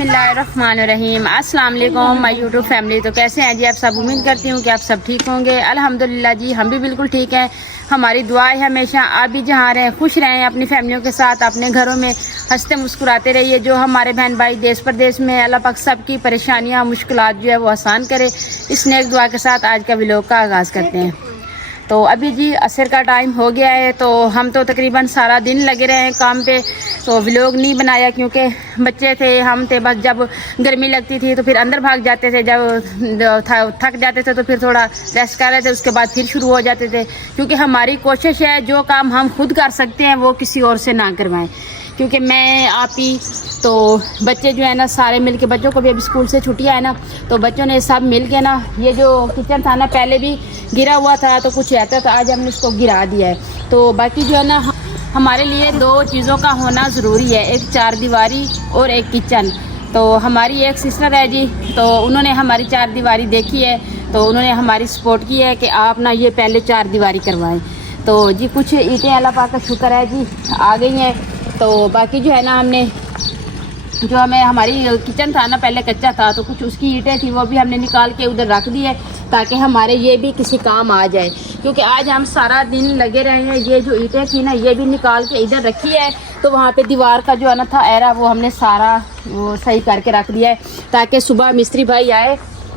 बिस्मिल्लाहिर्रहमानिर्रहीम। अस्सलाम वालेकुम माय यूट्यूब फैमिली। तो कैसे हैं जी आप सब? उम्मीद करती हूँ कि आप सब ठीक होंगे। अल्हम्दुलिल्लाह जी हम भी बिल्कुल ठीक हैं। हमारी दुआ है हमेशा आप भी जहाँ रहें खुश रहें, अपनी फैमिलियों के साथ अपने घरों में हंसते मुस्कुराते रहिए। जो हमारे बहन भाई देश प्रदेश में, अल्लाह पाक सबकी परेशानियाँ मुश्किलात जो है वो आसान करे। इस नेक दुआ के साथ आज का व्लॉग का आगाज़ करते हैं। तो अभी जी असर का टाइम हो गया है, तो हम तो तकरीबन सारा दिन लगे रहे हैं काम पे। तो व्लॉग नहीं बनाया क्योंकि बच्चे थे, हम थे, बस जब गर्मी लगती थी तो फिर अंदर भाग जाते थे, जब थक जाते थे तो फिर थोड़ा रेस्ट कर रहे थे, उसके बाद फिर शुरू हो जाते थे। क्योंकि हमारी कोशिश है जो काम हम खुद कर सकते हैं वो किसी और से ना करवाएं। क्योंकि मैं आप ही तो बच्चे जो है ना सारे मिलके, बच्चों को भी अभी स्कूल से छुट्टियां है ना, तो बच्चों ने सब मिल के ना, ये जो किचन था ना पहले भी गिरा हुआ था तो कुछ रहता, तो आज हमने इसको गिरा दिया है। तो बाकी जो है ना हमारे लिए दो चीज़ों का होना ज़रूरी है, एक चार दीवारी और एक किचन। तो हमारी एक सिस्टर है जी, तो उन्होंने हमारी चार दीवारी देखी है, तो उन्होंने हमारी सपोर्ट की है कि आप ना ये पहले चार दीवारी करवाएं। तो जी कुछ ईंटें अल्लाह पाक का शुक्र है जी आ गई हैं। तो बाकी जो है ना हमने जो हमें हमारी किचन था ना पहले कच्चा था, तो कुछ उसकी ईंटें थी वो भी हमने निकाल के उधर रख दी है ताकि हमारे ये भी किसी काम आ जाए। क्योंकि आज हम सारा दिन लगे रहे हैं, ये जो ईंटें थी ना ये भी निकाल के इधर रखी है। तो वहाँ पे दीवार का जो है ना था एरा वो हमने सारा वो सही करके रख दिया है ताकि सुबह मिस्त्री भाई आए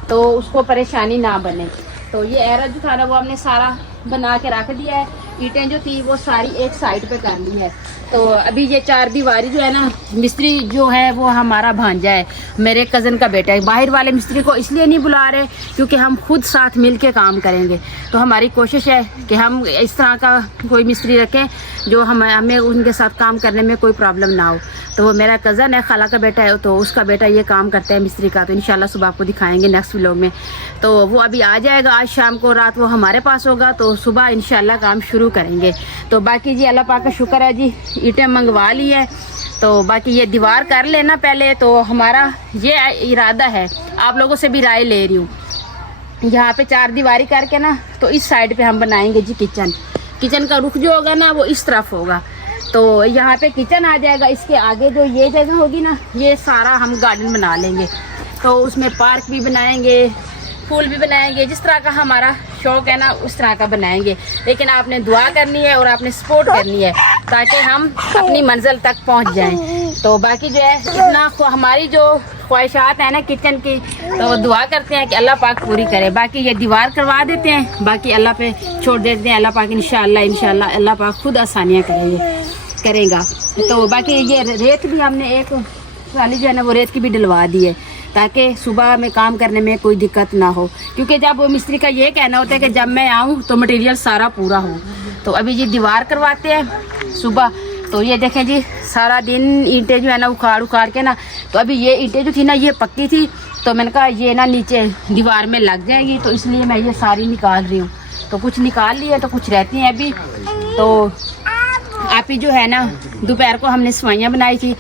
तो उसको परेशानी ना बने। तो ये एरा जो था ना वो हमने सारा बना के रख दिया है। ईंटें जो थी वो सारी एक साइड पे कर ली है। तो अभी ये चार दीवारी जो है ना, मिस्त्री जो है वो हमारा भांजा है, मेरे कज़न का बेटा है। बाहर वाले मिस्त्री को इसलिए नहीं बुला रहे क्योंकि हम खुद साथ मिल के काम करेंगे। तो हमारी कोशिश है कि हम इस तरह का कोई मिस्त्री रखें जो हमें उनके साथ काम करने में कोई प्रॉब्लम ना हो। तो वो मेरा कज़न है, खाला का बेटा है, तो उसका बेटा ये काम करता है मिस्त्री का। तो इंशाल्लाह सुबह आपको दिखाएंगे नेक्स्ट व्लॉग में। तो वो अभी आ जाएगा, आज शाम को, रात वो हमारे पास होगा, तो सुबह इंशाल्लाह काम शुरू करेंगे। तो बाकी जी अल्लाह पाक का शुक्र है जी, ईंटें मंगवा ली है। तो बाकी ये दीवार कर लेना पहले। तो हमारा ये इरादा है, आप लोगों से भी राय ले रही हूँ, यहाँ पे चार दीवारी करके ना तो इस साइड पे हम बनाएंगे जी किचन। किचन का रुख जो होगा ना वो इस तरफ होगा, तो यहाँ पे किचन आ जाएगा। इसके आगे जो ये जगह होगी ना ये सारा हम गार्डन बना लेंगे। तो उसमें पार्क भी बनाएंगे, फूल भी बनाएंगे, जिस तरह का हमारा शौक है ना उस तरह का बनाएंगे। लेकिन आपने दुआ करनी है और आपने सपोर्ट करनी है ताकि हम अपनी मंजिल तक पहुंच जाएं। तो बाकी जो है इतना हमारी जो ख्वाहिशात है ना किचन की, तो दुआ करते हैं कि अल्लाह पाक पूरी करे। बाकी ये दीवार करवा देते हैं, बाकी अल्लाह पे छोड़ देते हैं। अल्लाह पाक इंशाल्लाह अल्लाह पाक खुद आसानियाँ करेगा। तो बाकी ये रेत भी हमने एक ट्राली जो है ना वो रेत की भी डलवा दी है ताकि सुबह में काम करने में कोई दिक्कत ना हो। क्योंकि जब वो मिस्त्री का ये कहना होता है कि जब मैं आऊँ तो मटेरियल सारा पूरा हो। तो अभी ये दीवार करवाते हैं सुबह। तो ये देखें जी सारा दिन ईंटें जो है ना उखाड़ के ना, तो अभी ये ईंटें जो थी ना ये पक्की थी, तो मैंने कहा ये ना नीचे दीवार में लग जाएगी, तो इसलिए मैं ये सारी निकाल रही हूँ। तो कुछ निकाल ली है तो कुछ रहती हैं अभी। तो आप ही जो है ना दोपहर को हमने सफाइयाँ बनाई थी,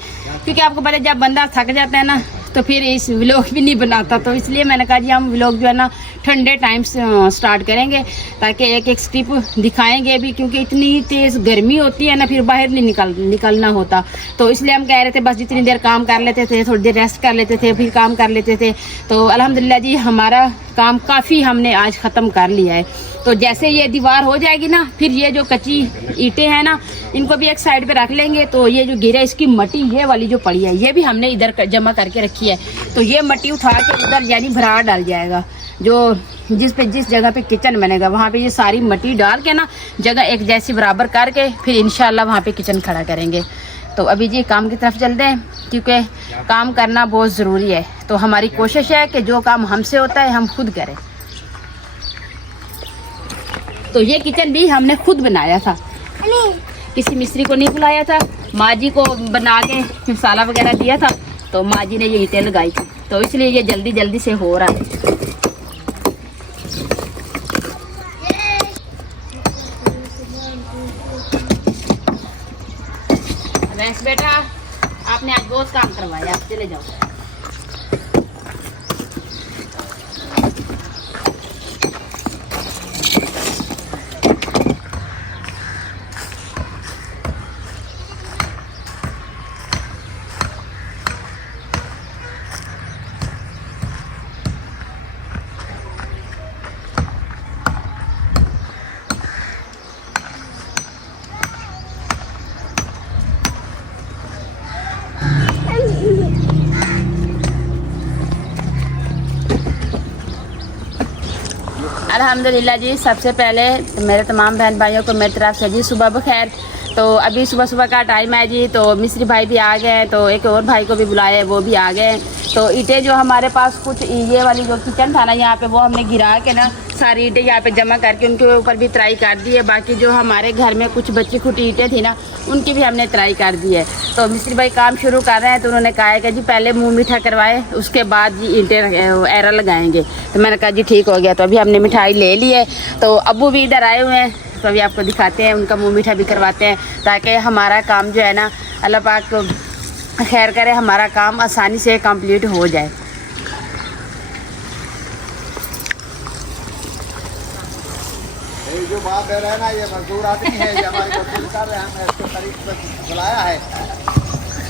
क्योंकि आपको पता है जब बंदा थक जाता है ना तो फिर इस व्लॉग भी नहीं बनाता। तो इसलिए मैंने कहा जी हम व्लॉग जो है ना ठंडे टाइम से स्टार्ट करेंगे ताकि एक एक स्टेप दिखाएंगे भी, क्योंकि इतनी तेज़ गर्मी होती है ना फिर बाहर नहीं निकलना होता। तो इसलिए हम कह रहे थे बस जितनी देर काम कर लेते थे, थोड़ी देर रेस्ट कर लेते थे, फिर काम कर लेते थे। तो अल्हम्दुलिल्लाह जी हमारा काम काफ़ी हमने आज ख़त्म कर लिया है। तो जैसे ये दीवार हो जाएगी ना फिर ये जो कच्ची ईंटें हैं ना इनको भी एक साइड पे रख लेंगे। तो ये जो गिरा इसकी मट्टी ये वाली जो पड़ी है ये भी हमने इधर जमा करके रखी है, तो ये मट्टी उठा के उधर यानी भरा डाल जाएगा। जो जिस जगह पे किचन बनेगा वहाँ पे ये सारी मट्टी डाल के ना जगह एक जैसी बराबर करके फिर इंशाल्लाह वहाँ पे किचन खड़ा करेंगे। तो अभी जी काम की तरफ चलते हैं क्योंकि काम करना बहुत ज़रूरी है। तो हमारी कोशिश है कि जो काम हमसे होता है हम खुद करें। तो ये किचन भी हमने खुद बनाया था, किसी मिस्त्री को नहीं बुलाया था। माँ जी को बना के मसाला वगैरह दिया था, तो माँ जी ने ये ईंटें लगाई थी, तो इसलिए ये जल्दी जल्दी से हो रहा है। वैसे बेटा आपने आज बहुत काम करवाया, आप चले जाओ। अल्हम्दुलिल्लाह जी। सबसे पहले मेरे तमाम बहन भाइयों को मेरी तरफ से जी सुबह बखैर। तो अभी सुबह सुबह का टाइम है जी, तो मिस्त्री भाई भी आ गए हैं, तो एक और भाई को भी बुलाए, वो भी आ गए हैं। तो ईंटें जो हमारे पास कुछ ये वाली जो किचन था ना यहाँ पे, वो हमने गिरा के ना सारी ईंटें यहाँ पे जमा करके उनके ऊपर भी तराई कर दी है। बाकी जो हमारे घर में कुछ बच्ची खुटी ईंटें थी ना, उनकी भी हमने तराई कर दी है। तो मिस्त्री भाई काम शुरू कर रहे हैं, तो उन्होंने कहा है कि जी पहले मुँह मीठा करवाए, उसके बाद जी ईंटें एरा लगाएंगे। तो मैंने कहा जी ठीक हो गया। तो अभी हमने मिठाई ले ली है, तो अब्बू भी इधर आए हुए हैं, तो अभी आपको दिखाते हैं, उनका मुँह मीठा भी करवाते हैं, ताकि हमारा काम जो है ना, अल्लाह पाक खैर करे, हमारा काम आसानी से कंप्लीट हो जाए। ये जो बात है ना, ये मजदूर आदमी है, ये हमारी मजदूर कर रहे हैं, हमने इसको करीब से बुलाया है।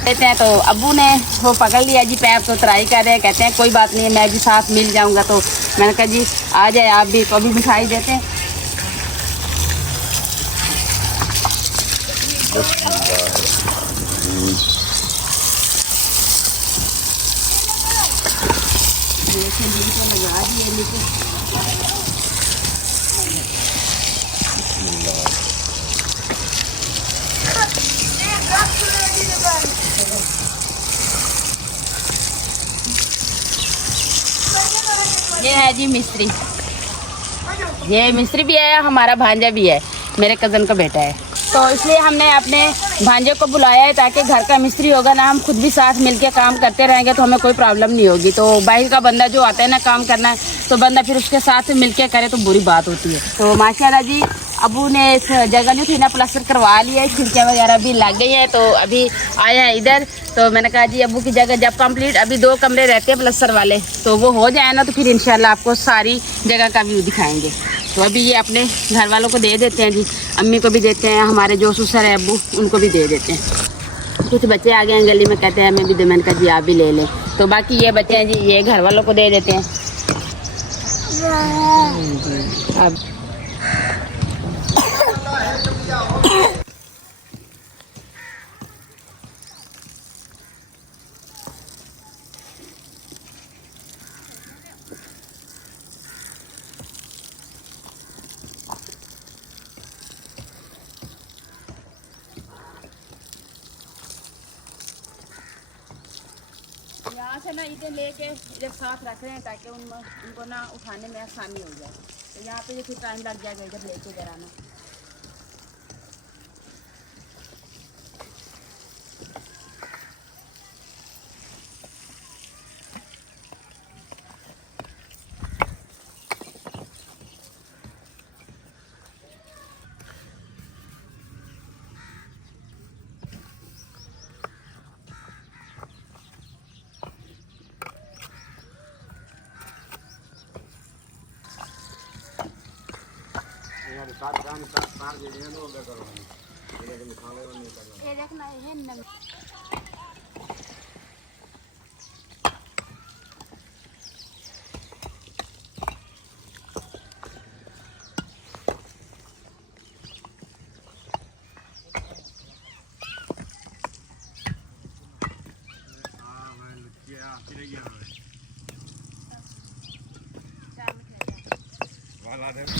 कहते हैं तो अब्बू ने वो पकड़ लिया जी पैर, तो ट्राई कर रहे हैं। कहते हैं कोई बात नहीं है, मैं भी साथ मिल जाऊंगा। तो मैंने कहा जी आ जाए आप भी, तो अभी मिठाई देते हैं। लगा दिए ये है जी मिस्त्री, ये मिस्त्री भी है, हमारा भांजा भी है, मेरे कज़न का बेटा है। तो इसलिए हमने अपने भांजे को बुलाया है, ताकि घर का मिस्त्री होगा ना, हम खुद भी साथ मिलके काम करते रहेंगे तो हमें कोई प्रॉब्लम नहीं होगी। तो बाहर का बंदा जो आता है ना काम करना है, तो बंदा फिर उसके साथ मिलके करे तो बुरी बात होती है। तो माशाल्लाह जी अबू ने इस जगह जो थी ना प्लास्टर करवा लिया है, खिड़कियाँ वगैरह भी लग गई हैं। तो अभी आया है इधर, तो मैंने कहा जी अबू की जगह जब कंप्लीट, अभी 2 कमरे रहते हैं प्लास्टर वाले, तो वो हो जाए ना, तो फिर इंशाल्लाह आपको सारी जगह का व्यू दिखाएंगे। तो अभी ये अपने घर वालों को दे देते हैं जी, अम्मी को भी देते हैं, हमारे जो ससुर है अबू, उनको भी दे देते हैं। कुछ बच्चे आ गए हैं गली में, कहते हैं हमें भी दे, मैंने कहा जी आप भी ले लें। तो बाकी ये बच्चे हैं जी, ये घर वालों को दे देते हैं। अब यहाँ से ना ईंटें लेके इधर साथ रख रहे हैं, ताकि उनको ना उठाने में आसानी हो जाए। तो यहाँ पे फिर टाइम लग जाएगा इधर लेके इधर आना। ये देखना है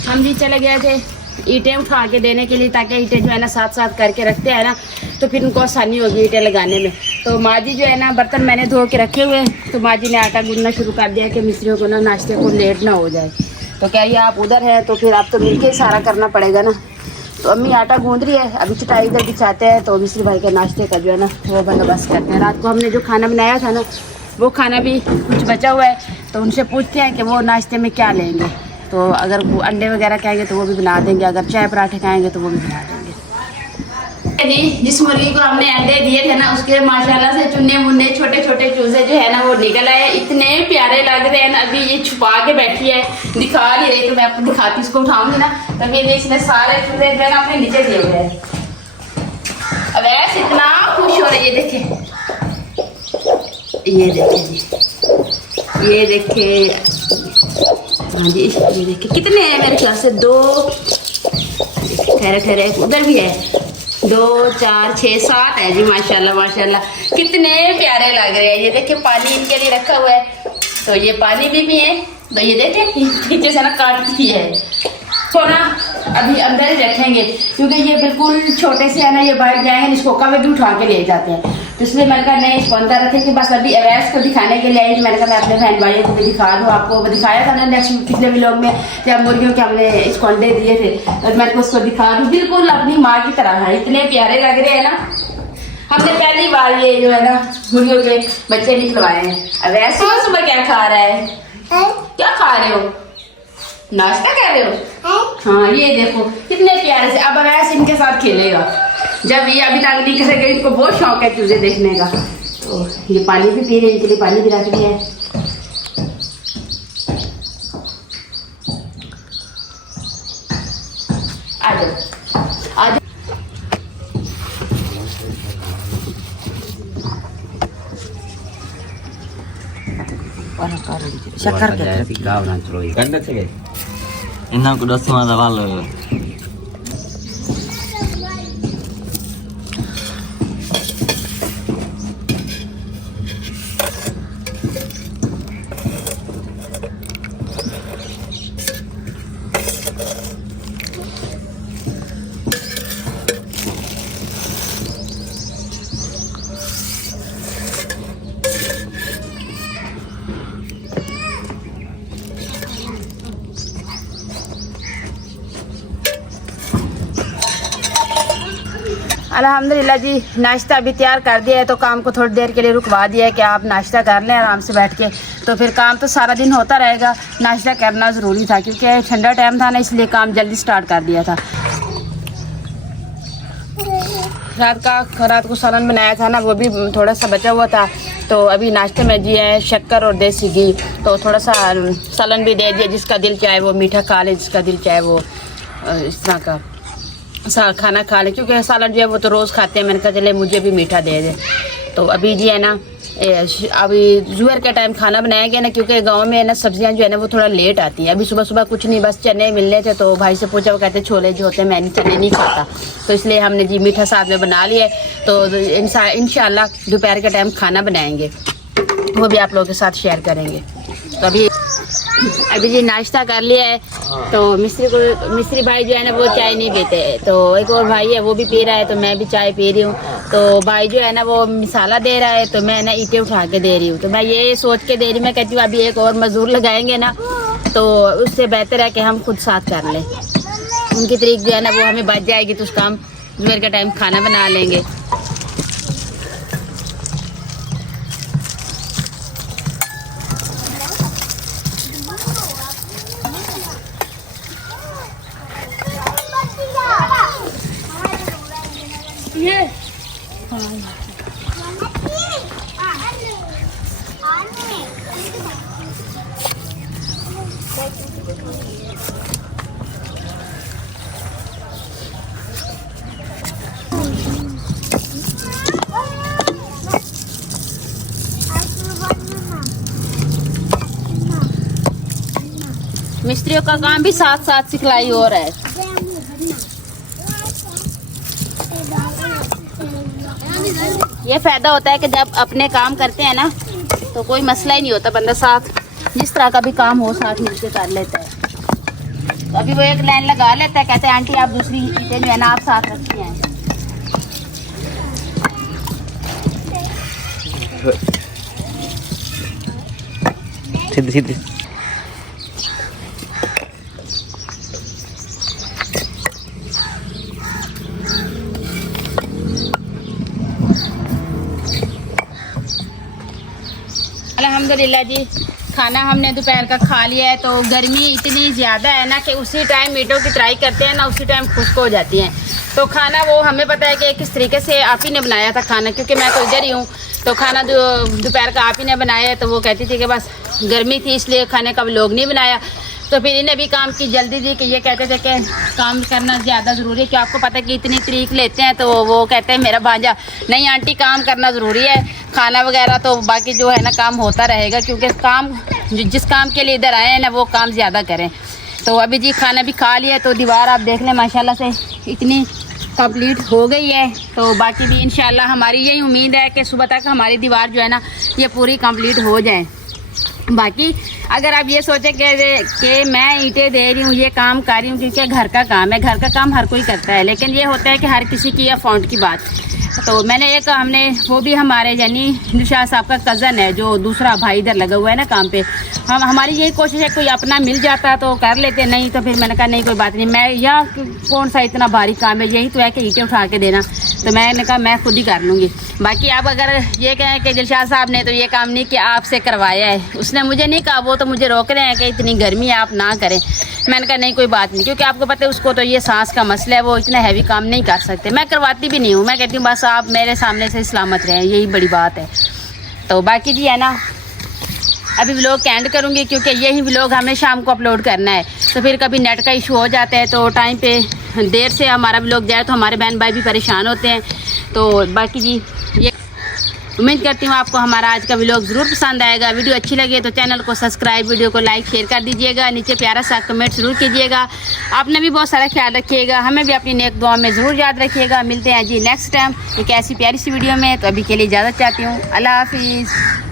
हम जी चले गए थे ईंटें उठा के देने के लिए, ताकि ईंटें जो है ना साथ साथ करके रखते हैं ना, तो फिर उनको आसानी होगी ईंटें लगाने में। तो माँ जी जो है ना बर्तन मैंने धो के रखे हुए हैं, तो माँ जी ने आटा गूंदना शुरू कर दिया कि मिस्त्रियों को ना नाश्ते को लेट ना हो जाए। तो क्या ये आप उधर हैं, तो फिर आप तो मिलके ही सारा करना पड़ेगा ना। तो अम्मी आटा गूंद रही है, अभी चटाई इधर बिछाते हैं, तो मिस्त्री भाई के नाश्ते का जो है ना वो बंदोबस्त करते हैं। रात को हमने जो खाना बनाया था ना, वो खाना भी कुछ बचा हुआ है, तो उनसे पूछते हैं कि वो नाश्ते में क्या लेंगे। तो अगर वो अंडे वगैरह कहेंगे तो वो भी बना देंगे, अगर चाय पराठे खाएंगे तो वो भी बना देंगे। जिस मुर्गी को हमने अंडे दिए थे ना, उसके माशाल्लाह से चुन्ने मुन्ने छोटे छोटे चूजे जो है ना वो निकल आए, इतने प्यारे लग रहे हैं ना। अभी ये छुपा के बैठी है, दिखा नहीं रही, तो मैं आपको दिखाती, इसको उठाऊंगी ना, तभी इसने सारे चूजे जो है ना अपने नीचे दिए हुए हैं। अब ऐसे इतना खुश हो रही है, देखे ये देखे जी, ये देखे, हाँ जी ये देखिए कितने हैं, मेरे ख्याल से 2, ठहरे ठहरे उधर भी है, 2 4 6 7 है जी। माशाल्लाह माशाल्लाह कितने प्यारे लग रहे हैं। ये देखिए पानी इनके लिए रखा हुआ है, तो ये पानी भी पिए, तो ये देखे पीछे से ना काटती है तो ना अभी अंदर ही रखेंगे क्योंकि ये बिल्कुल छोटे से है ना, ये बैठ जाएंगे, इसको कभी भी उठा के ले जाते हैं। तो इसलिए मैंने कहा नहीं, इसको अंदर रखेंगे। बस अभी अवैस को दिखाने के लिए आई, मैंने कहा मैं अपने बहन भाइयों को भी दिखा दूँ। आपको दिखाया था ना नेक्स्ट पिछले व्लॉग में जब मुर्गियों के हमने इसको अंडे दिए थे, तो मैं उसको दिखा दूँ। बिल्कुल अपनी माँ की तरह है, इतने प्यारे लग रहे हैं ना। हमने पहली बार ये जो है ना मुर्गियों के बच्चे निकलवाए हैं। अवैस सुबह क्या खा रहा है? क्या खा रहे हो? नाश्ता कर रहे हो? हाँ, ये देखो कितने प्यारे से। अब अवैस इनके साथ खेलेगा। जब ये अभी तक नहीं करेंगे, इनको बहुत शौक है चूजे देखने का। तो ये पानी भी पी रहे हैं, इनके लिए पानी भी रख दिया है। आ जाओ आ जाओ। शक्कर के Enak udah semua dah lalu. अल्हम्दुलिल्लाह जी, नाश्ता अभी तैयार कर दिया है, तो काम को थोड़ी देर के लिए रुकवा दिया है कि आप नाश्ता कर लें आराम से बैठ के। तो फिर काम तो सारा दिन होता रहेगा, नाश्ता करना ज़रूरी था क्योंकि ठंडा टाइम था ना, इसलिए काम जल्दी स्टार्ट कर दिया था। रात को सालन बनाया था ना, वो भी थोड़ा सा बचा हुआ था। तो अभी नाश्ते में जी है शक्कर और देसी घी, तो थोड़ा सा सालन भी दे दिया। जिसका दिल चाहे वो मीठा खा ले, जिसका दिल चाहे वो इस तरह का खाना खा ले, क्योंकि सालन जो है वो तो रोज़ खाते हैं। मैंने कहा चले मुझे भी मीठा दे दे। तो अभी जी है ना, अभी जुहर के टाइम खाना बनाया गया ना, क्योंकि गांव में है ना सब्जियां जो है ना वो थोड़ा लेट आती हैं। अभी सुबह सुबह कुछ नहीं, बस चने मिलने थे, तो भाई से पूछा, वो कहते छोले जो होते हैं मैं चने नहीं खाता। तो इसलिए हमने जी मीठा साथ में बना लिया। तो इंशाल्लाह दोपहर के टाइम खाना बनाएंगे, वो भी आप लोगों के साथ शेयर करेंगे। तो अभी जी नाश्ता कर लिया है। तो मिस्त्री भाई जो है ना वो चाय नहीं पीते, तो एक और भाई है वो भी पी रहा है, तो मैं भी चाय पी रही हूँ। तो भाई जो है ना वो मिसाला दे रहा है, तो मैं ना ईंटें उठा के दे रही हूँ। तो मैं ये सोच के दे रही हूँ, मैं कहती हूँ अभी एक और मजदूर लगाएंगे ना, तो उससे बेहतर है कि हम खुद साथ कर लें। उनकी तरीक जो है ना वो हमें बच जाएगी, तो उस काम दोपहर का टाइम खाना बना लेंगे। मिस्त्रियों का काम भी साथ साथ सिखलाई हो रहा है। ये फायदा होता है कि जब अपने काम करते हैं ना, तो कोई मसला ही नहीं होता, बंदा साथ जिस तरह का भी काम हो साथ मिलकर कर लेता है। तो अभी वो एक लाइन लगा लेता है, कहते हैं आंटी आप दूसरी ईंटें जो है ना आप साथ रखती हैं। सीधी सीधी अल्हम्दुलिल्लाह जी, खाना हमने दोपहर का खा लिया है। तो गर्मी इतनी ज़्यादा है ना कि उसी टाइम ईंटों की ट्राई करते हैं ना, उसी टाइम खुश्क हो जाती हैं। तो खाना वो हमें पता है कि किस तरीके से आप ही ने बनाया था खाना, क्योंकि मैं तो इधर ही हूँ। तो खाना जो दोपहर का आप ही ने बनाया है, तो वो कहती थी कि बस गर्मी थी इसलिए खाने का लोग नहीं बनाया। तो फिर इन्हें भी काम की जल्दी थी कि ये कहते थे कि काम करना ज़्यादा ज़रूरी है, कि आपको पता है कि इतनी तरीक लेते हैं। तो वो कहते हैं मेरा भांजा, नहीं आंटी काम करना ज़रूरी है, खाना वगैरह तो बाकी जो है ना काम होता रहेगा, क्योंकि काम जिस काम के लिए इधर आए हैं ना वो काम ज़्यादा करें। तो अभी जी खाना भी खा लिया, तो दीवार आप देख लें माशाल्लाह से इतनी कंप्लीट हो गई है। तो बाकी भी इंशाल्लाह हमारी यही उम्मीद है कि सुबह तक हमारी दीवार जो है ना ये पूरी कंप्लीट हो जाए। बाकी अगर आप ये सोचे कि मैं ईंटें दे रही हूँ, ये काम कर रही हूँ क्योंकि घर का काम है, घर का काम हर कोई करता है, लेकिन ये होता है कि हर किसी की अकाउंट की बात। तो मैंने एक हमने वो भी हमारे यानी दिलशाद साहब का कज़न है जो दूसरा भाई इधर लगा हुआ है ना काम पे, हमारी यही कोशिश है कोई अपना मिल जाता तो कर लेते, नहीं तो फिर मैंने कहा नहीं कोई बात नहीं, मैं यहाँ कौन सा इतना भारी काम है, यही तो है कि ईंटें उठा के देना, तो मैंने कहा मैं खुद ही कर लूँगी। बाकी आप अगर ये कहें कि दिलशाद साहब ने तो ये काम नहीं कि आपसे करवाया है, उसने मुझे नहीं कहा, वो तो मुझे रोक रहे हैं कि इतनी गर्मी है आप ना करें। मैंने कहा नहीं कोई बात नहीं, क्योंकि आपको पता है उसको तो ये सांस का मसला है, वो इतना हैवी काम नहीं कर सकते, मैं करवाती भी नहीं हूँ, मैं कहती हूँ बस आप मेरे सामने से सलामत रहें, यही बड़ी बात है। तो बाकी जी है ना, अभी व्लॉग का एंड करूँगी क्योंकि यही व्लॉग हमें शाम को अपलोड करना है, तो फिर कभी नेट का इशू हो जाता है तो टाइम पे देर से हमारा व्लॉग जाए तो हमारे बहन भाई भी परेशान होते हैं। तो बाकी जी ये उम्मीद करती हूँ आपको हमारा आज का व्लॉग ज़रूर पसंद आएगा। वीडियो अच्छी लगे तो चैनल को सब्सक्राइब, वीडियो को लाइक शेयर कर दीजिएगा, नीचे प्यारा सा कमेंट ज़रूर कीजिएगा। आपने भी बहुत सारा ख्याल रखिएगा, हमें भी अपनी नेक दुआ में ज़रूर याद रखिएगा। मिलते हैं जी नेक्स्ट टाइम एक ऐसी प्यारी सी वीडियो में, तो अभी के लिए इजाज़त चाहती हूँ। अल्लाह हाफिज़।